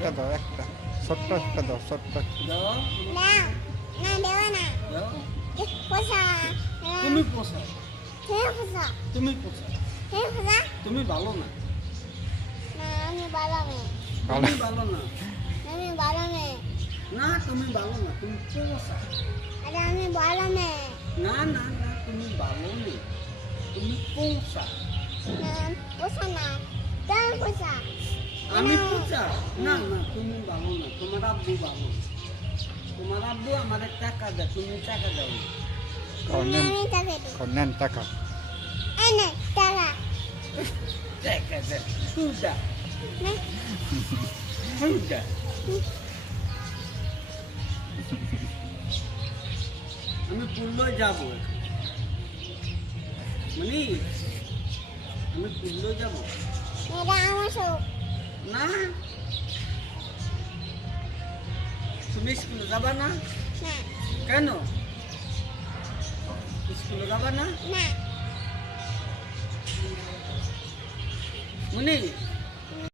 একটা দাও, একটা ছোট্ট একটা দাও, ছোট্ট একটা। দাও না না দেওয়া না দাও পোষা তুমি পোষা পোষা তুমি পোষা পোষা তুমি ভালো না না আমি ভালো মেয়ে তুমি ভালো না আমি ভালো মেয়ে না তুমি ভালো না তুমি পোষা আরে আমি ভালো মেয়ে না না না তুমি ভালো নেই তুমি পোষা না পোষা না তুমি পোষা আমি পোষা না না তুমি ভালো না তোমার আব্বু ভালো তোমার আব্বু আমার টাকা দেয় তুমি টাকা দাও না। আমি তাকে দিই নেন টাকা। এনে টাকা টাকা দেয় তুই না তুই আমি পুরলোয় যাবো মানে আমি পুরলোয় যাবো এটা আমার সব না তুমি স্কুলে যাবা না না কেন স্কুলে যাবা না না মুনি